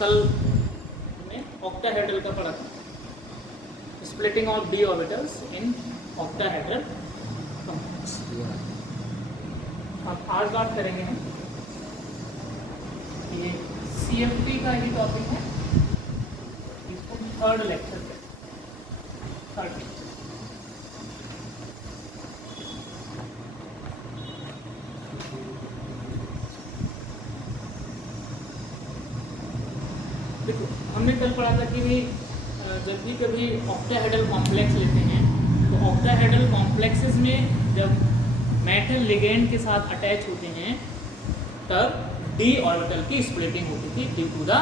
कल हमने ऑक्टाहेड्रल का पढ़ा था, splitting of D orbitals in octahedral complex. अब आज बात करेंगे हम, ये CFT का ही टॉपिक है, इसको थर्ड लेक्चर पे, थर्ड लेक्चर। देखो हमने कल पढ़ा था कि भाई जब भी कभी ऑक्टाहेड्रल कॉम्प्लेक्स लेते हैं तो ऑक्टाहेड्रल कॉम्प्लेक्सेस में जब मेटल लिगेंड के साथ अटैच होते हैं तब डी ऑर्बिटल की स्प्लिटिंग होती थी due to the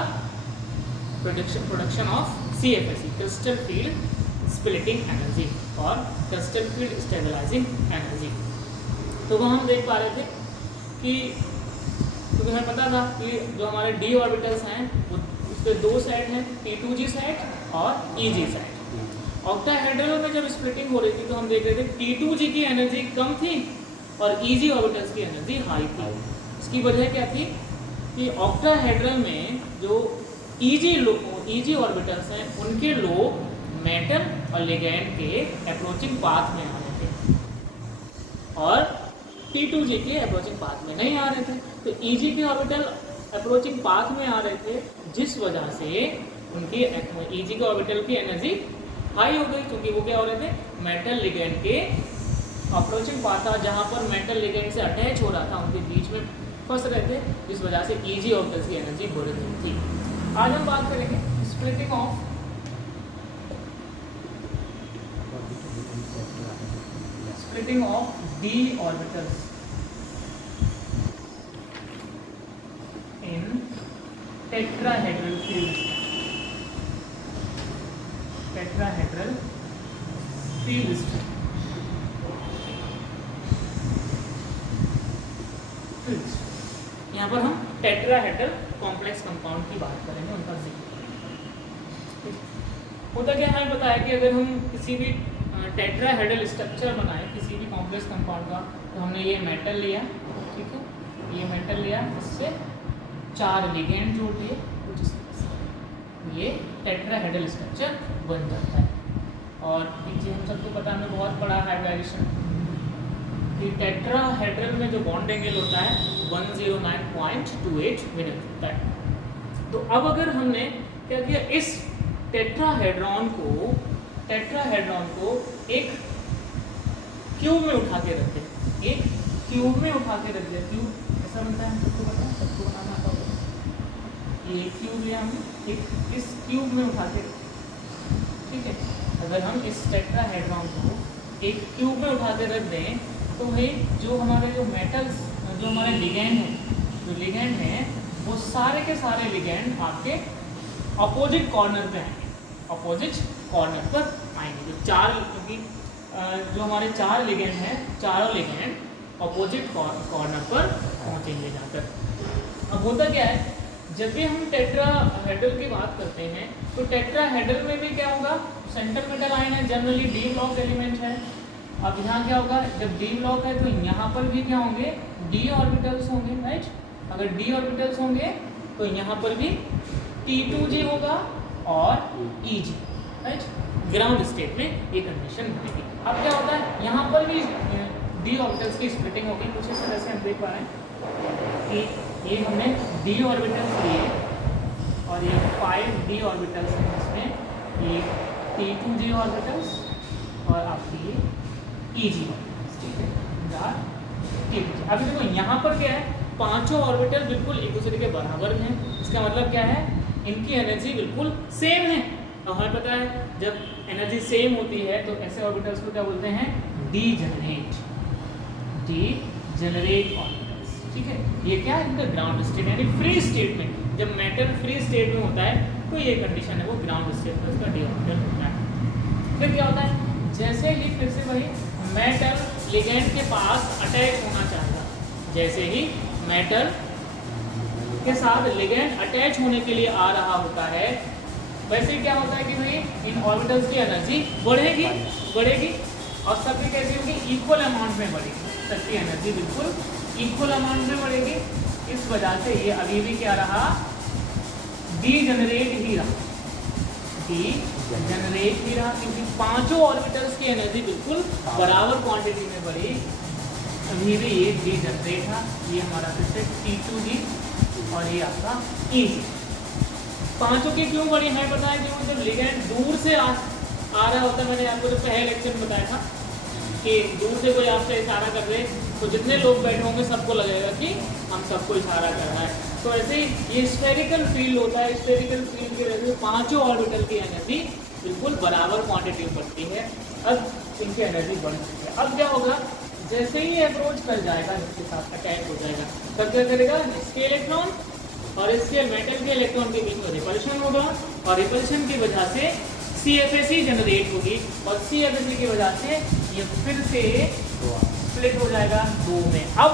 production of CFSE, crystal field splitting energy और क्रिस्टल फील्ड स्टेबलाइजिंग एनर्जी। तो वो हम देख पा रहे थे कि तो हमें पता था कि जो हमारे डी ऑर्बिटल्स हैं वो उसके दो सेट हैं, P2G सेट और EG सेट। ऑक्टाहेड्रल में जब स्प्लिटिंग हो रही थी तो हम देख रहे थे P2G की एनर्जी कम थी और EG ऑर्बिटल्स की एनर्जी हाई थी। इसकी वजह क्या थी कि ऑक्टाहेड्रल में जो EG ऑर्बिटल्स हैं उनके लोब मेटल और लिगैंड के अप्रोचिंग पाथ में आ रहे थे और P2G के अप्रोचिंग पाथ में नहीं आ रहे थे। तो EG के ऑर्बिटल अप्रोचिंग पाथ में आ रहे थे, जिस वजह से उनकी EG के ऑर्बिटल की एनर्जी हाई हो गई, क्योंकि वो क्या हो रहे थे, मेटल लिगैंड के अप्रोचिंग पाथ था जहाँ पर मेटल लिगैंड से अटैच हो रहा था, उनके बीच में फंस रहे थे, जिस वजह से EG ऑर्बिटल्स की एनर्जी बढ़ रही थी। आज हम बात करेंगे splitting of D orbitals in tetrahedral fields. Tetrahedral fields यहाँ पर हम टेट्राहेड्रल कॉम्प्लेक्स कंपाउंड की बात करेंगे, उनका जिक्र होता क्या है, बताया कि अगर हम किसी भी टेट्राहेड्रल स्ट्रक्चर बनाए किसी भी कॉम्प्लेक्स कंपाउंड का, तो हमने ये मेटल लिया, ठीक है, ये मेटल लिया, इससे 4 लिगेंड जोड़ दिए, कुछ इस तरह से ये टेट्राहेड्रल स्ट्रक्चर बन जाता है। और एक चीज़ हम सबको पता है, बहुत बड़ा हाइब्रिडेशन कि टेट्राहेड्रल में जो बॉन्ड एंगल होता है 109.28 मिनट होता है। तो अब अगर हमने क्या किया, इस टेट्राहेड्रॉन को एक क्यूब में उठा के रख दिया, एक क्यूब में उठा के रख दिया। क्यूब ऐसा बनता है, सबको पता है, सबको बनाना आता होगा। ये क्यूब लिया हमने, एक इस क्यूब में उठा के, ठीक है, अगर हम इस टेट्राहेड्रॉन को एक क्यूब में उठा के रख दें तो भाई जो हमारे जो मेटल्स, जो हमारे लिगेंड हैं वो सारे के सारे लिगेंड आपके अपोजिट कॉर्नर पे आएंगे, अपोजिट कॉर्नर पर आएंगे। जो 4, क्योंकि जो हमारे 4 लिगेंड हैं, चारों लिगेंड अपोजिट कॉर्नर पर पहुंचेंगे जाकर। अब होता क्या है, जब भी हम टेट्राहेड्रल की बात करते हैं तो टेट्राहेड्रल में भी क्या होगा, सेंटर मेटल आयन है, जनरली डी ब्लॉक एलिमेंट है। अब यहाँ क्या होगा, जब डी ब्लॉक है तो यहाँ पर भी क्या होंगे, डी ऑर्बिटल्स होंगे, राइट। अगर डी ऑर्बिटल्स होंगे तो यहाँ पर भी T2G होगा और EG, राइट। ग्राउंड स्टेट में ये कंडीशन बनेगी। अब क्या होता है, यहाँ पर भी डी ऑर्बिटल्स की स्प्लिटिंग होगी, कुछ इस तरह से हम देख पा रहे हैं कि ये हमने डी ऑर्बिटल्स लिए और ये 5 डी ऑर्बिटल्स हैं, इसमें ये T2G ऑर्बिटल्स और आपकी ये EG ऑर्बिटल्स, ठीक है। अभी देखो यहाँ पर क्या है, पांचों ऑर्बिटल बिल्कुल एक दूसरे के बराबर हैं। इसका मतलब क्या है, इनकी एनर्जी बिल्कुल सेम है। और हमें पता है जब एनर्जी सेम होती है तो ऐसे ऑर्बिटल्स को क्या बोलते हैं, डीजेनरेट ऑर्बिटल्स, ठीक है। ये क्या है, इनका ग्राउंड स्टेट यानी फ्री स्टेट में, जब मेटल फ्री स्टेट में होता है तो ये कंडीशन है, वो ग्राउंड स्टेट में उसका डी ऑर्बिटल होता है। फिर क्या होता है, जैसे ही फिर से वही मेटल लिगेंड के पास अटैच होना चाहेगा, जैसे ही मेटल के साथ लिगेंड अटैच होने के लिए आ रहा होता है, वैसे क्या होता है कि भाई इन ऑर्बिटल्स की एनर्जी बढ़ेगी और सबकी कैसी होगी, इक्वल अमाउंट में बढ़ेगी, सबकी एनर्जी बिल्कुल इक्वल अमाउंट में बढ़ेगी। इस वजह से ये अभी भी क्या रहा, डीजेनरेट ही रहा, डीजेनरेट ही रहा, क्योंकि पांचों ऑर्बिटल्स की एनर्जी बिल्कुल बराबर क्वांटिटी में बढ़ी, अभी भी ये डीजेनरेट था। ये हमारा फिर से T2G और ये आपका EG। पांचों की क्यों बढ़ी है पता है क्यों? जब लिगैंड दूर से आ रहा होता है, मैंने आपको जो पहले लेक्चर में बताया था कि दूर से कोई आपसे इशारा कर रहे तो जितने लोग बैठे होंगे सबको लगेगा कि हम सबको इशारा कर रहा है। तो ऐसे ही ये स्फेरिकल फील्ड होता है, स्फेरिकल फील्ड की वजह से पांचों ऑर्बिटल की एनर्जी बिल्कुल बराबर क्वांटिटी में बढ़ती है। अब इनकी एनर्जी बढ़ चुकी है। अब क्या होगा, जैसे ही अप्रोच कर जाएगा इसके साथ अटैक हो जाएगा, तब क्या करेगा, इसके इलेक्ट्रॉन और इसके मेटल के इलेक्ट्रॉन के बीच में रिपल्शन होगा और रिपल्शन की वजह से CFSE जनरेट होगी और CFSE की वजह से ये फिर से स्प्लिट हो जाएगा दो में। अब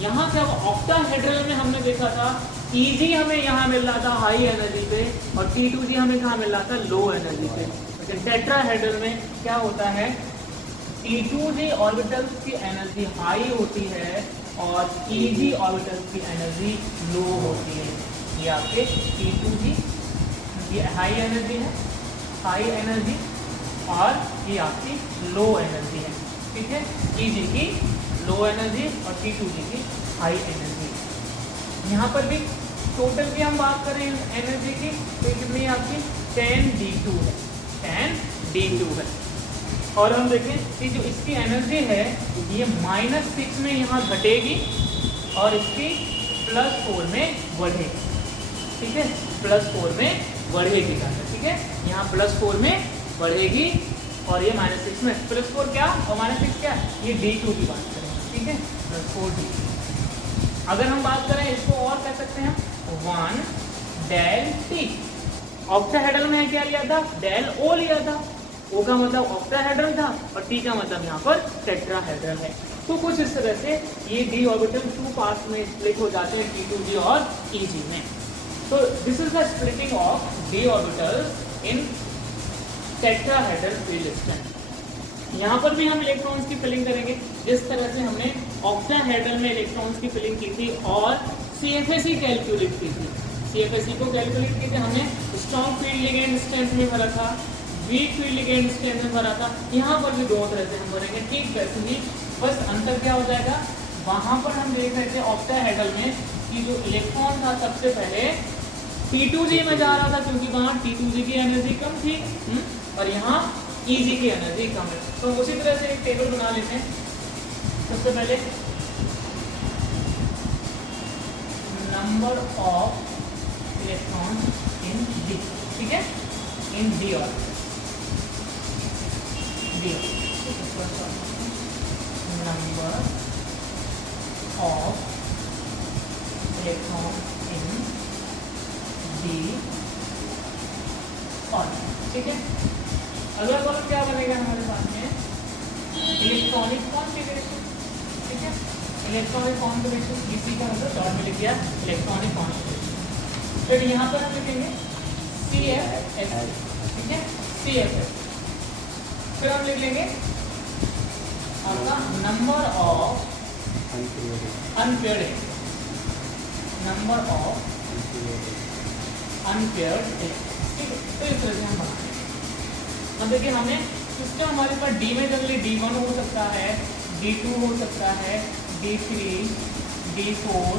यहाँ क्या ऑक्टाहेड्रल में हमने देखा था EG हमें यहाँ मिल रहा था हाई एनर्जी पे और T2G हमें कहाँ मिल रहा था लो एनर्जी पे। लेकिन टेट्राहेड्रल में क्या होता है, T2G ऑर्बिटल्स की एनर्जी हाई होती है और EG ऑर्बिटल्स की एनर्जी लो होती है। ये आपके T2G ये हाई एनर्जी है, हाई एनर्जी, और ये आपकी लो एनर्जी है, ठीक है। EG की लो एनर्जी और T2G की हाई एनर्जी। यहाँ पर भी टोटल की हम बात करें एनर्जी की तो कितनी आपकी 10D2 है, 10D2 है। और हम देखें कि जो इसकी एनर्जी है ये -6 में यहाँ घटेगी और इसकी +4 में बढ़ेगी, ठीक है, +4 में बढ़ेगी, ठीक है। यहाँ +4 में बढ़ेगी और ये -6 में, +4 क्या और -6 क्या, ये D2 की बात करें, ठीक है, +4D। अगर हम बात करें इसको और कह सकते हैं 1del-T। ऑक्टाहेड्रल में क्या लिया था, del-O लिया था, O का मतलब ऑक्टाहेड्रल था और T का मतलब यहाँ पर टेट्राहेड्रल है। तो कुछ इस तरह से ये d ऑर्बिटल 2 पार्ट्स में स्प्लिट हो जाते हैं, T2G और EG में। तो this is the splitting of d orbitals in tetrahedral field strength. यहाँ पर भी हम इलेक्ट्रॉन्स की फिलिंग करेंगे जिस तरह से हमने ऑक्टाहेड्रल में इलेक्ट्रॉन्स की फिलिंग की थी और CFSE कैलकुलेट की थी। CFSE को कैलकुलेट की थी हमने, स्ट्रॉन्ग फील्ड लिगेंड स्ट्रेंथ में भरा था, वीक फील्ड लिगेंड स्ट्रेंथ में भरा था। यहाँ पर भी दोनों तरह से हम भरेंगे, ठीक वैसे ही, बस अंतर क्या हो जाएगा, वहाँ पर हम देख रहे थे ऑक्टाहेड्रल में कि जो इलेक्ट्रॉन था सबसे पहले T2G में जा रहा था क्योंकि वहाँ T2G की एनर्जी कम थी और यहाँ EG की एनर्जी कम है। तो उसी तरह से एक टेबल बना लेते हैं। सबसे पहले number of electron in D, ठीक है, इन D orbital, number of electron in D orbital, ठीक है। अगला कॉलम क्या बनेगा हमारे पास में, इलेक्ट्रॉनिक कॉन्फ़िगरेशन, ठीक है, इलेक्ट्रॉनिक कॉन्फ़िगरेशन, इसी का मतलब शॉर्ट में लिख दिया इलेक्ट्रॉनिक कॉन्फ़िगरेशन। फिर यहाँ पर हम लिखेंगे CFS, ठीक है, CFS। फिर हम लिख लेंगे आपका number of unpaired, number of unpaired, ठीक है। तो इस तरह से हम बनाएंगे। अब देखिए हमने सिस्टम हमारे पास D में जनरली D1 हो सकता है, D2 हो सकता है, D3, D4,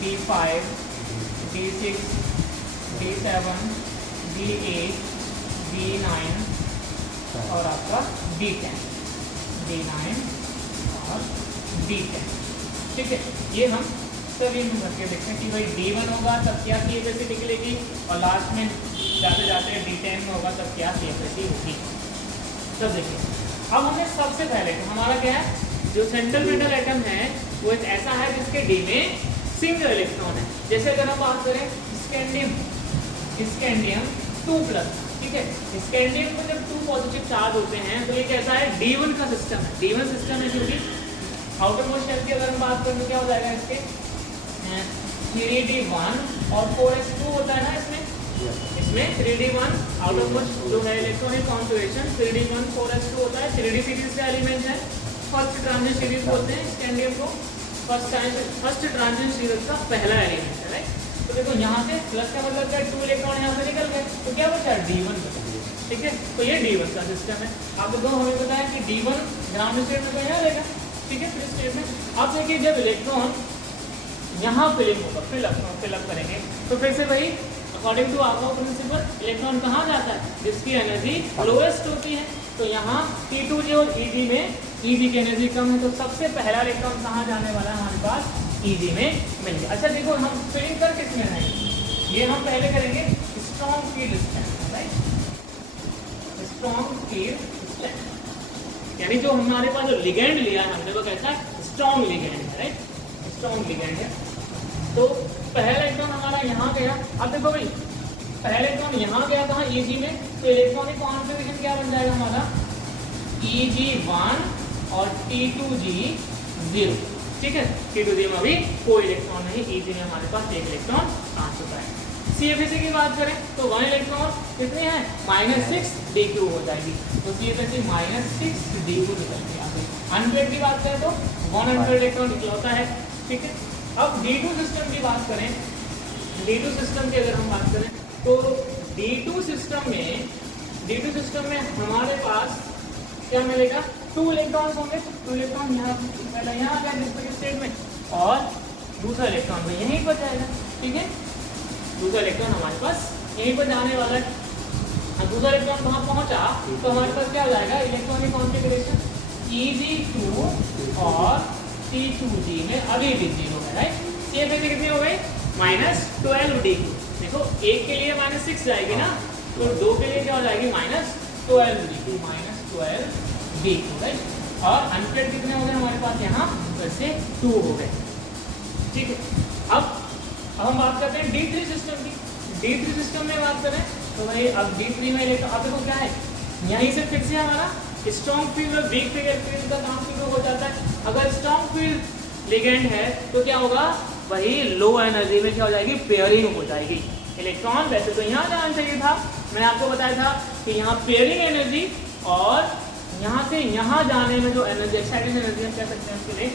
D5, D6, D7, D8, D9 और आपका D10, D9 और D10, ठीक है। ये हम सभी में भर के देखते हैं कि भाई D1 होगा तब क्या CFSE निकलेगी और लास्ट में जाते जाते D10 में होगा तब क्या CFSE होगी। तो देखिए अब हमें सबसे पहले तो हमारा क्या है, जो सेंट्रल मेटल एटम है वो एक ऐसा है जिसके D में सिंगल इलेक्ट्रॉन है। जैसे अगर हम बात करें स्कैंडियम, स्कैंडियम 2+, ठीक है, स्कैंडियम में जब 2 पॉजिटिव चार्ज होते हैं तो ये कैसा है, D1 का सिस्टम है, D1 सिस्टम है, क्योंकि आउटर मोस्ट शेल की अगर हम बात करें तो क्या हो जाएगा, इसके 3D1 और 4s2 होता है ना इसमें 3D1 आउटर मोस्ट जो है इलेक्ट्रॉनिक कॉन्फ़िगरेशन 3D1 4s2 होता है। 3D सीरीज का एलिमेंट है, फर्स्ट ट्रांजिट सीरीज बोलते हैं स्कैंडियम को, फर्स्ट ट्रांजिट सीरीज का पहला एलिमेंट है, राइट। तो देखो यहाँ से प्लस का मतलब क्या, 2 इलेक्ट्रॉन यहाँ से निकल गए, तो क्या बचा, D1 बचा। ठीक है, तो ये D1 का सिस्टम है। अब देखो हमें पता है कि D1 ग्राउंड स्टेट में तो यहाँ रहेगा। ठीक है, फ्री स्टेट में। अब देखिए जब इलेक्ट्रॉन यहाँ फिलिप होगा, फिलअप करेंगे, तो फिर से वही अकॉर्डिंग टू आर्गो प्रिंसिपल इलेक्ट्रॉन कहाँ जाता है, जिसकी एनर्जी लोएस्ट होती है। तो यहाँ T2G और Eg में Eg की एनर्जी कम है, तो सबसे पहला इलेक्ट्रॉन कहाँ जाने वाला है हमारे पास, Eg में मिल गया। अच्छा देखो हम फिलिंग कर किसमें रहेंगे, ये हम पहले करेंगे strong field strength, right, strong field strength, यानी जो हमारे पास जो लिगेंड लिया है हमने वो कैसा स्ट्रॉन्ग लिगेंड है, राइट, स्ट्रॉन्ग लिगेंड है। तो पहला इलेक्ट्रॉन हमारा यहाँ गया। अब देखो भाई पहला इलेक्ट्रॉन यहाँ गया कहाँ, Eg में, तो इलेक्ट्रॉनिक कॉन्फ़िगरेशन क्या बन जाएगा हमारा, Eg1 और T2G0। ठीक है, T2G में अभी कोई इलेक्ट्रॉन नहीं, Eg में हमारे पास एक इलेक्ट्रॉन आ चुका है। CFSE की बात करें तो 1 इलेक्ट्रॉन कितनी है, -6 dq हो जाएगी, तो CFSE -6 dq निकल के आ गई। अनपेड की बात करें तो 100 इलेक्ट्रॉन निकलता है। ठीक है, अब D2 सिस्टम की बात करें, D2 सिस्टम की अगर हम बात करें तो D2 सिस्टम में हमारे पास क्या मिलेगा, 2 इलेक्ट्रॉन्स होंगे। 2 इलेक्ट्रॉन यहाँ पहले यहाँ आ गया स्टेट में, और दूसरा इलेक्ट्रॉन भी यहीं पर जाएगा। ठीक है, दूसरा इलेक्ट्रॉन हमारे पास यहीं पर जाने वाला है। दूसरा इलेक्ट्रॉन वहाँ पहुँचा तो हमारे पास क्या हो जाएगा, इलेक्ट्रॉनिक कॉन्फ़िगरेशन Eg2 और T2G में अभी भी 0 है, राइट। CFSE कितनी हो गई, -12 dq। देखो एक के लिए -6 जाएगी ना, तो 2 के लिए क्या हो जाएगी, -12 dq, राइट। और अनपेड कितने हो गए हमारे पास यहाँ, वैसे 2 हो गए। ठीक है, अब हम बात करते हैं D3 सिस्टम की। D3 सिस्टम में बात करें तो भाई अब D3 में इलेक्ट्रॉन, अब देखो क्या है, यहीं से फिर से हमारा स्ट्रॉन्ग फील्ड और वीक फील्ड का काम शुरू हो जाता है। अगर स्ट्रॉन्ग फील्ड लिगेंड है तो क्या होगा, वही लो एनर्जी में क्या हो जाएगी, पेयरिंग हो जाएगी। इलेक्ट्रॉन वैसे तो यहाँ जाना चाहिए था, मैंने आपको बताया था कि यहाँ पेयरिंग एनर्जी और यहाँ से यहाँ जाने में जो एनर्जी, एक्साइटिंग एनर्जी हम कह सकते हैं उसके लिए,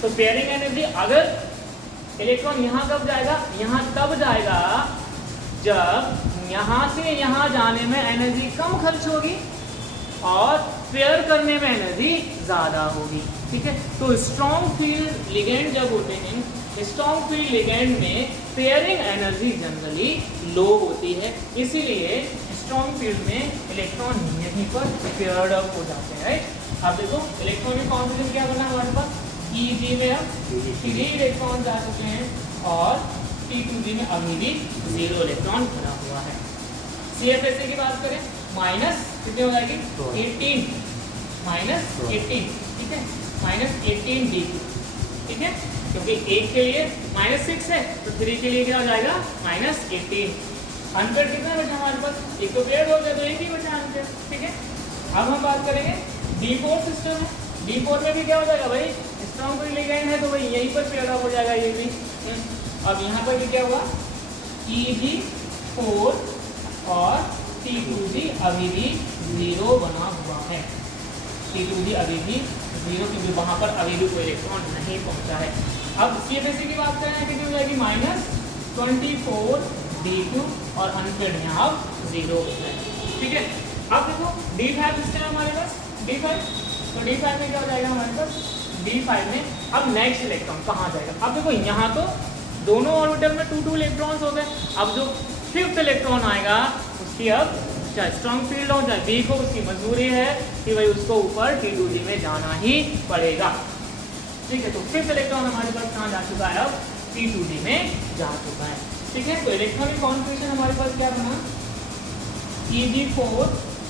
तो पेयरिंग एनर्जी अगर इलेक्ट्रॉन यहाँ कब जाएगा, यहाँ तब जाएगा जब यहाँ से यहाँ जाने में एनर्जी कम खर्च होगी और पेयर करने में एनर्जी ज़्यादा होगी। ठीक है, तो स्ट्रॉन्ग फील्ड लिगेंड जब होते हैं, स्ट्रॉन्ग फील्ड लिगेंड में पेयरिंग एनर्जी जनरली लो होती है, इसीलिए स्ट्रॉन्ग फील्ड में इलेक्ट्रॉन यहीं पर पेयर्ड अप हो जाते हैं, राइट। अब देखो इलेक्ट्रॉनिक कॉन्फ़िगरेशन क्या बना हमारे पास, Eg में अब 3 इलेक्ट्रॉन जा चुके हैं और T2G में अभी भी 0 इलेक्ट्रॉन बना हुआ है। CFSE की बात करें, माइनस कितनी हो जाएगी, 18 -18। ठीक है, -18 dq। ठीक है, क्योंकि एक के लिए -6 है तो 3 के लिए क्या हो जाएगा, -18। अनपेड कितना बचा हमारे पास, एक तो पेयर्ड हो गया तो एक ही बचा अनपेड। ठीक है, अब हम बात करेंगे D4 सिस्टम है। D4 में भी क्या हो जाएगा भाई, स्ट्रॉन्ग फील्ड लिगेंड है तो भाई यहीं पर पेयर अप हो जाएगा ये भी। अब यहाँ पर भी क्या होगा, Eg4 और T2G अभी भी 0 बना हुआ है। T2G अभी भी 0, क्योंकि वहाँ पर अभी भी कोई इलेक्ट्रॉन नहीं पहुँचा है। अब CFSE की बात करें कितनी हो जाएगी, -24 dq और अनपेड यहाँ अब 0 होता है। ठीक है, अब देखो D5 सिस्टम है हमारे पास, D5, तो D5 में क्या हो जाएगा हमारे पास, D5 में अब नेक्स्ट इलेक्ट्रॉन कहाँ जाएगा। अब देखो यहाँ तो दोनों ऑर्बिटल में 2 इलेक्ट्रॉन्स हो गए। अब जो 5th इलेक्ट्रॉन आएगा उसकी अब चाहे स्ट्रॉन्ग फील्ड हो चाहे वीक हो, उसकी मजबूरी है कि भाई उसको ऊपर T2G में जाना ही पड़ेगा। ठीक है, तो 5th इलेक्ट्रॉन हमारे पास कहाँ जा चुका है, अब T2G में जा चुका है। ठीक है, तो इलेक्ट्रॉनिक कॉन्फ़िगरेशन हमारे पास क्या बना, Eg4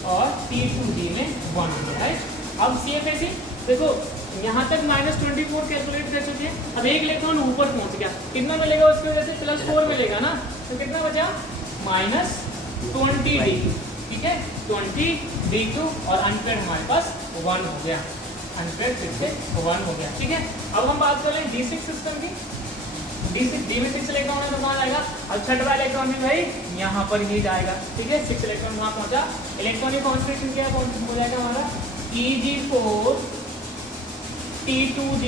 और T2G में 1 है। अब CFSE देखो यहाँ तक -24 कैलकुलेट कर चुके हैं। अब एक इलेक्ट्रॉन ऊपर पहुँच गया, कितना मिलेगा उसकी वजह से, +4 मिलेगा ना, तो कितना बचा, -20 dq। ठीक है, 20 dq और अनपेड हमारे पास 1 हो गया, अनपेड फिर से 1 हो गया। ठीक है, अब हम बात कर लें D6 सिस्टम की। D में 6 इलेक्ट्रॉन है तो कहाँ जाएगा, अब 6वां इलेक्ट्रॉन भी भाई यहाँ पर ही जाएगा। ठीक है, 6 इलेक्ट्रॉन वहाँ पहुँचा। इलेक्ट्रॉनिक कॉन्फ़िगरेशन क्या हो जाएगा हमारा, Eg4 T2G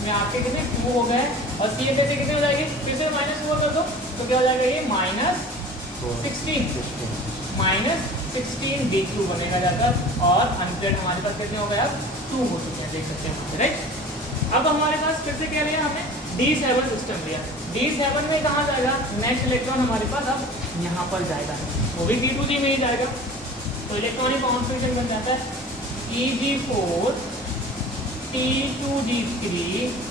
में आपके कितने 2 हो गए और CFSE कितने हो जाएगी, फिर से -4 कर दो तो क्या हो जाएगा ये -16 d3 बनेगा जाकर, और अनपेयर्ड हमारे पास कितने हो गए अब 2 हो चुके हैं, देख सकते हैं राइट। अब हमारे पास फिर से क्या लिया हमने D7 सिस्टम लिया। D7 में कहाँ जाएगा नेक्स्ट इलेक्ट्रॉन हमारे पास अब यहाँ पर जाएगा, वो भी T2G में ही जाएगा। तो इलेक्ट्रॉनिक कॉन्फ़िगरेशन बन जाता है Eg4 T2G3,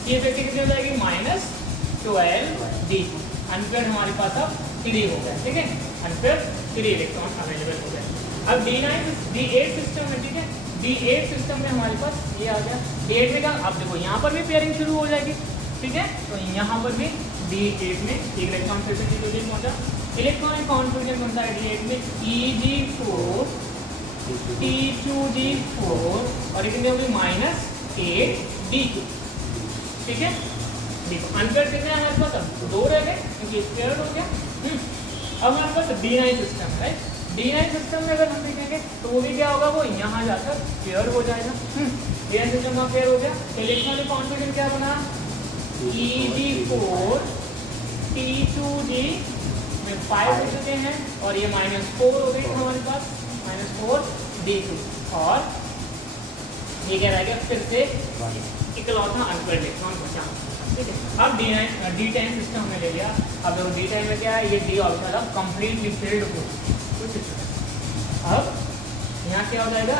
ये वैसे कितनी हो जाएगी -12 D2। अनपेयर्ड हमारे पास अब 3 हो गया, ठीक है, अनपेयर्ड 3 इलेक्ट्रॉन अवेलेबल हो गए। अब D8 सिस्टम है, ठीक है, D8 सिस्टम में हमारे पास ये आ गया। D8 में क्या, अब देखो यहाँ पर भी पेयरिंग शुरू हो जाएगी, ठीक है, तो यहाँ पर भी D8 में एक इलेक्ट्रॉन फिर से T2G पहुंचा। इलेक्ट्रॉनिक कॉन्फ़िगरेशन बनता है D8 में Eg4 T2G4, और ये कितनी होगी -8 D2, ठीक है। देखो अनपेयर्ड कितने हैं हमारे पास, अब 2 रह गए क्योंकि पेयर्ड हो गया। अब हमारे पास D9 सिस्टम है। D9 सिस्टम में अगर हम देखेंगे तो वो भी क्या होगा, वो यहाँ जाकर पेयर हो जाएगा। D9 सिस्टम का पेयर हो गया, इलेक्ट्रॉनिक कॉन्फ़िगरेशन क्या बना Eg4 T2G में 5 हो चुके हैं, और ये -4 हो गई हमारे पास -4 D2, और ये क्या रहेगा फिर से इकलौता अनपेयर्ड इलेक्ट्रॉन बचा, ठीक है। अब D10 सिस्टम हमने ले लिया। अब देखो D10 में क्या है, ये D ऑर्बिटल अब कंप्लीटली फिल्ड हो कुछ। अब यहाँ क्या हो जाएगा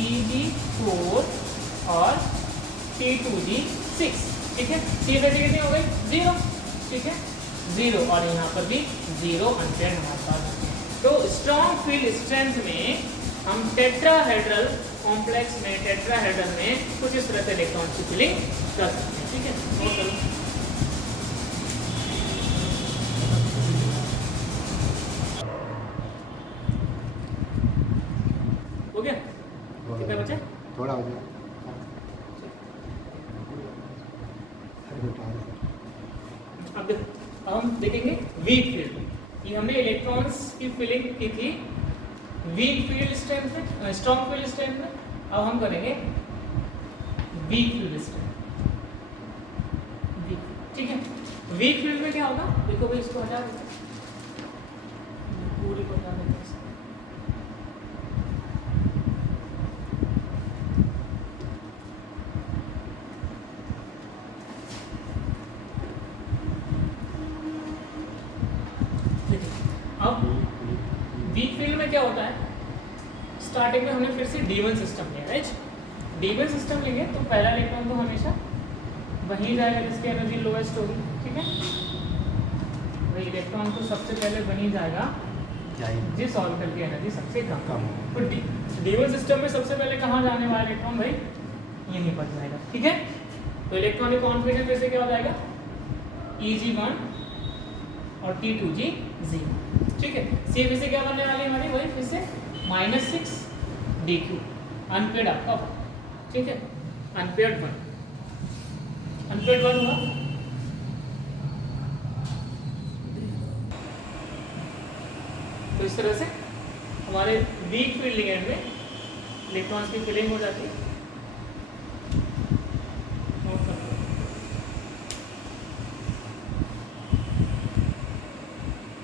Eg4 और T2G6, ठीक है, C कितनी हो गई 0, ठीक है 0, और यहाँ पर भी 0 अनपेयर्ड हमारे पास। तो स्ट्रॉन्ग फील्ड स्ट्रेंथ में हम टेट्राहेड्रल कॉम्प्लेक्स में टेट्राहेड्रल में कुछ इस तरह से इलेक्ट्रॉन की फिलिंग कर सकते हैं, ठीक है। नोट करो, हो गया, कितने बचे, थोड़ा हो गया। अब हम देखेंगे वीक फील्ड। ये हमने इलेक्ट्रॉन्स की फिलिंग की थी वीक फील्ड स्ट्रेंथ में, स्ट्रॉन्ग फील्ड स्ट्रेंथ में। अब हम करेंगे वीक फील्ड स्ट्रेंथ, ठीक है। वीक फील्ड में क्या होगा, देखो भाई इसको हटा देते हैं, पूरी को हटा देते हैं। अब वीक फील्ड में क्या होता है, स्टार्टिंग में हमने फिर से D1 सिस्टम लिया, राइट। D1 सिस्टम लेंगे तो पहला इलेक्ट्रॉन तो हमेशा वहीं जाएगा जिसकी एनर्जी लोएस्ट होगी, ठीक है। वही इलेक्ट्रॉन तो सबसे पहले वहीं जाएगा जिस ऑर्बिटल की एनर्जी सबसे कम हो। तो D1 सिस्टम में सबसे पहले कहाँ जाने वाला इलेक्ट्रॉन, भाई यहीं पर जाएगा, ठीक है। तो इलेक्ट्रॉनिक कॉन्फ़िगरेशन फिर से क्या हो जाएगा Eg1 और T2G0, ठीक है। सी फिर से क्या बनने वाली है हमारी, वही फिर से -6 D3 अनपेयर्ड आपका, ठीक है, अनपेयर्ड 1 हुआ। तो इस तरह से हमारे वीक फील्ड लिगेंड में इलेक्ट्रॉन्स की फिलिंग हो जाती है।